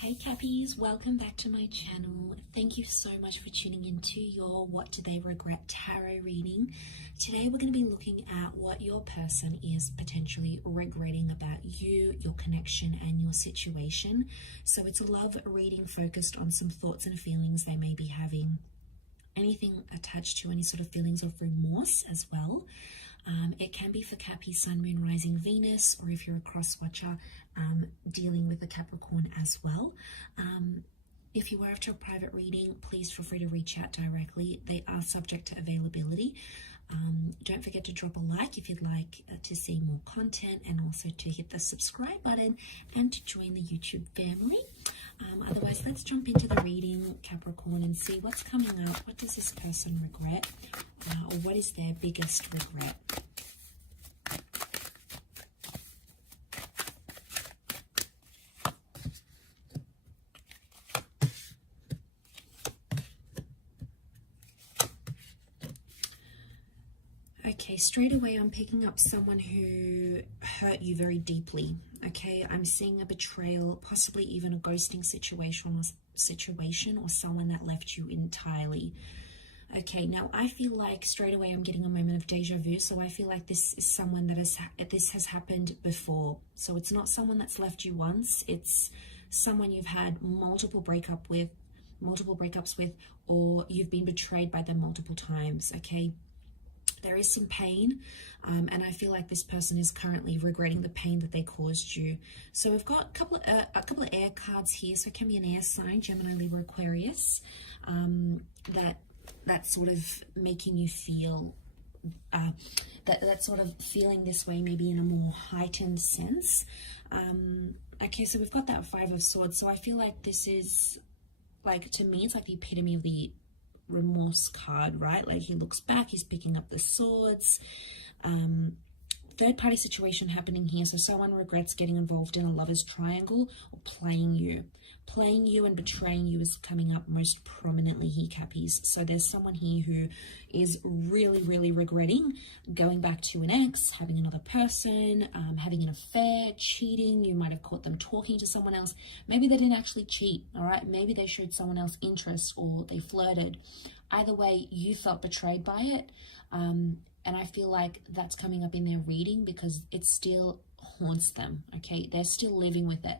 Hey Cappies, welcome back to my channel. Thank you so much for tuning into your What Do They Regret tarot reading. Today we're going to be looking at what your person is potentially regretting about you, your connection and your situation. So it's a love reading focused on some thoughts and feelings they may be having. Anything attached to any sort of feelings of remorse as well. It can be for Cappy, Sun, Moon, Rising, Venus, or if you're a cross watcher, dealing with a Capricorn as well. If you are after a private reading, please feel free to reach out directly. They are subject to availability. Don't forget to drop a like if you'd like to see more content, and also to hit the subscribe button and to join the YouTube family. Otherwise, let's jump into the reading, Capricorn, and see what's coming up. What does this person regret? Or what is their biggest regret? Okay, straight away I'm picking up someone who hurt you very deeply. Okay, I'm seeing a betrayal, possibly even a ghosting situation, or someone that left you entirely. Okay, now I feel like straight away I'm getting a moment of deja vu. So I feel like this is someone that has happened before. So it's not someone that's left you once. It's someone you've had multiple breakups with, or you've been betrayed by them multiple times. Okay. There is some pain, and I feel like this person is currently regretting the pain that they caused you. So we've got a couple of air cards here. So it can be an air sign, Gemini, Libra, Aquarius, that's sort of making you feel that's sort of feeling this way, maybe in a more heightened sense. Okay, so we've got that Five of Swords. So I feel like this is, like, to me, it's like the epitome of the remorse card, right? Like, he looks back, he's picking up the swords. Third party situation happening here. So someone regrets getting involved in a lover's triangle, or playing you and betraying you is coming up most prominently here, Cappies. So there's someone here who is really regretting going back to an ex, having another person, having an affair, cheating. You might have caught them talking to someone else. Maybe they didn't actually cheat, all right? Maybe they showed someone else interest, or they flirted. Either way, you felt betrayed by it. And I feel like that's coming up in their reading because it still haunts them, okay? They're still living with it.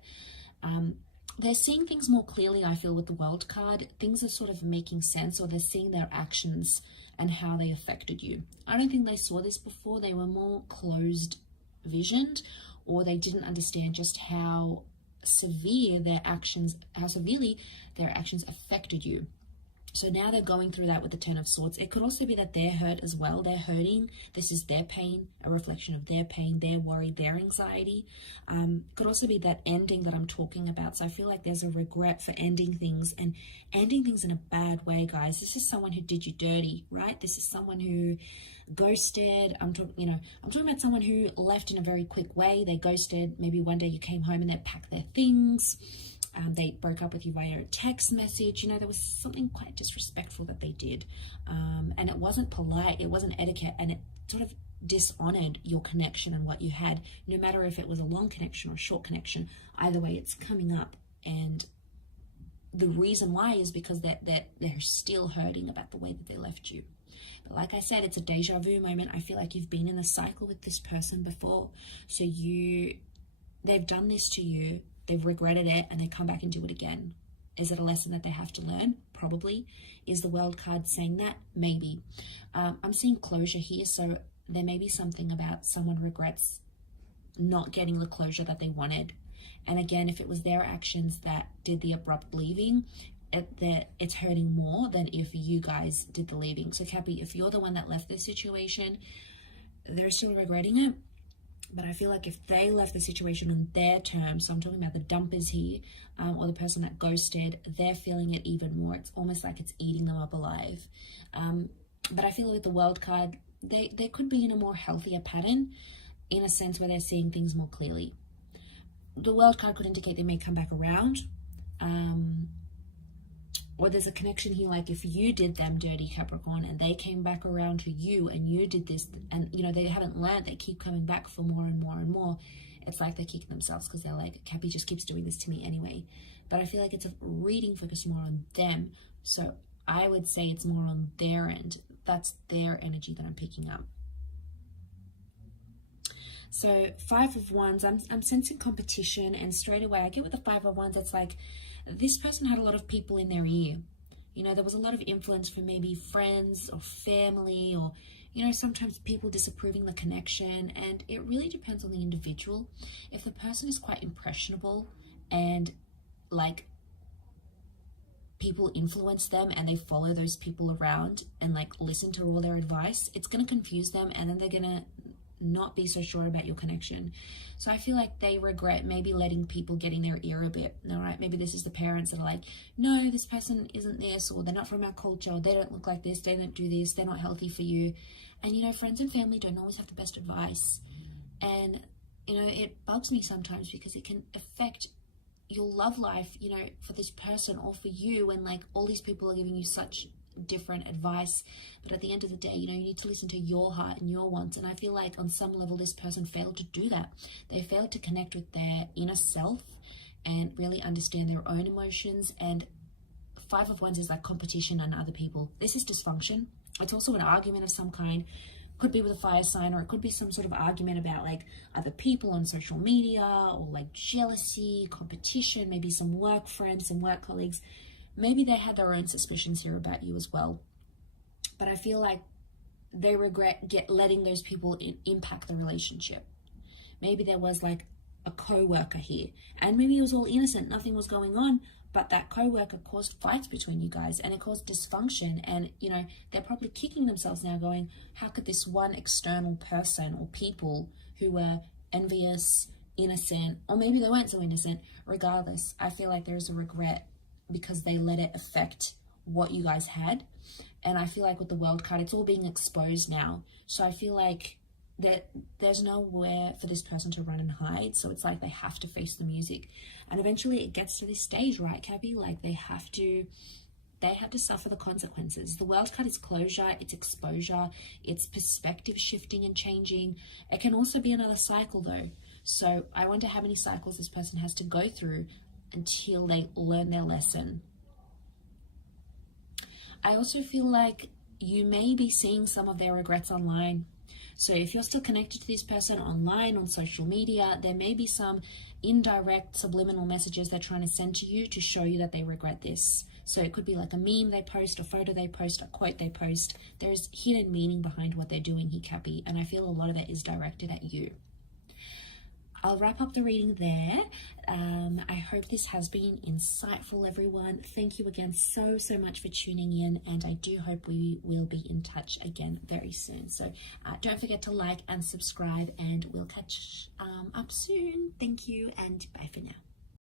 They're seeing things more clearly, I feel, with the World card. Things are sort of making sense, or they're seeing their actions and how they affected you. I don't think they saw this before. They were more closed visioned, or they didn't understand just how severely their actions affected you. So now they're going through that with the Ten of Swords. It could also be that they're hurt as well. They're hurting. This is their pain, a reflection of their pain, their worry, their anxiety. Could also be that ending that I'm talking about. So I feel like there's a regret for ending things, and ending things in a bad way, guys. This is someone who did you dirty, right? This is someone who ghosted. I'm talking about someone who left in a very quick way. They ghosted. Maybe one day you came home and they packed their things. They broke up with you via a text message. You know, there was something quite disrespectful that they did. And it wasn't polite, it wasn't etiquette, and it sort of dishonored your connection and what you had, no matter if it was a long connection or a short connection. Either way, it's coming up. And the reason why is because they're still hurting about the way that they left you. But like I said, it's a deja vu moment. I feel like you've been in a cycle with this person before. So they've done this to you. They've regretted it, and they come back and do it again. Is it a lesson that they have to learn? Probably. Is the World card saying that? Maybe. I'm seeing closure here, so there may be something about someone regrets not getting the closure that they wanted. And again, if it was their actions that did the abrupt leaving, it's hurting more than if you guys did the leaving. So Cappy, if you're the one that left this situation, they're still regretting it. But I feel like if they left the situation on their terms, so I'm talking about the dumpers here, or the person that ghosted, they're feeling it even more. It's almost like it's eating them up alive. But I feel with the World card, they could be in a more healthier pattern, in a sense where they're seeing things more clearly. The World card could indicate they may come back around. Or there's a connection here, like if you did them dirty, Capricorn, and they came back around to you and you did this, and you know, they haven't learned, they keep coming back for more and more and more. it's like they're kicking themselves because they're like, Cappy just keeps doing this to me anyway. But I feel like it's a reading focusing more on them. So I would say it's more on their end. That's their energy that I'm picking up. So 5 of Wands, I'm sensing competition, and straight away I get with the 5 of Wands, it's like this person had a lot of people in their ear. You know, there was a lot of influence from maybe friends or family, or, you know, sometimes people disapproving the connection, and it really depends on the individual. If the person is quite impressionable and like people influence them and they follow those people around and like listen to all their advice, it's going to confuse them, and then they're going to not be so sure about your connection. So I feel like they regret maybe letting people get in their ear a bit. All right, maybe this is the parents that are like, no, this person isn't this, or they're not from our culture, or they don't look like this, they don't do this, they're not healthy for you. And you know, friends and family don't always have the best advice, and you know, it bugs me sometimes because it can affect your love life, you know, for this person or for you, and like all these people are giving you such different advice. But at the end of the day, you know, you need to listen to your heart and your wants. And I feel like on some level this person failed to do that. They failed to connect with their inner self and really understand their own emotions. And 5 of Wands is like competition on other people. This is dysfunction. It's also an argument of some kind. Could be with a fire sign, or it could be some sort of argument about like other people on social media, or like jealousy, competition, maybe some work friends, some work colleagues. Maybe they had their own suspicions here about you as well. But I feel like they regret letting those people impact the relationship. Maybe there was like a co-worker here, and maybe it was all innocent, nothing was going on, but that co-worker caused fights between you guys, and it caused dysfunction. And you know, they're probably kicking themselves now going, how could this one external person or people who were envious, innocent, or maybe they weren't so innocent, regardless, I feel like there's a regret because they let it affect what you guys had. And I feel like with the World card, it's all being exposed now. So I feel like that there's nowhere for this person to run and hide. So it's like they have to face the music. And eventually it gets to this stage, right, Cappy? Like they have to suffer the consequences. The World card is closure, it's exposure, it's perspective shifting and changing. It can also be another cycle though. So I wonder how many cycles this person has to go through until they learn their lesson. I also feel like you may be seeing some of their regrets online. So if you're still connected to this person online, on social media, there may be some indirect subliminal messages they're trying to send to you to show you that they regret this. So it could be like a meme they post, a photo they post, a quote they post. There's hidden meaning behind what they're doing here, Cappy, and I feel a lot of it is directed at you. I'll wrap up the reading there. I hope this has been insightful, everyone. Thank you again so much for tuning in, and I do hope we will be in touch again very soon. So don't forget to like and subscribe, and we'll catch up soon. Thank you, and bye for now.